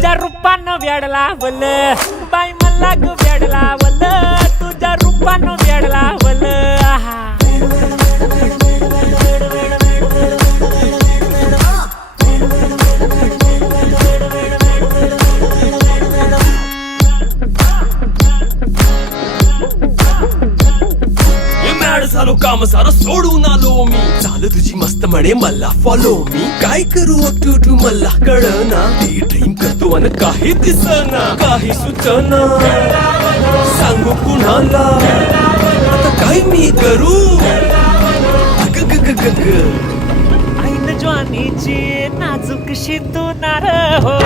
तुझ्या रूपानं वेड लावल बाई मला ग वेड लावल तुझ्या रूपानं वेड लावल झालो काम सारं सोडून आलो मी चाल तुझी मस्त म्हणे मला फॉलो मी काय करू अटू मला कळना ती ड्रीम करतो अन काही दिसना काही सुचना सांगू कुणाला आता काय मी करू ऐन ज्वानीची नाजूक शितू नार हो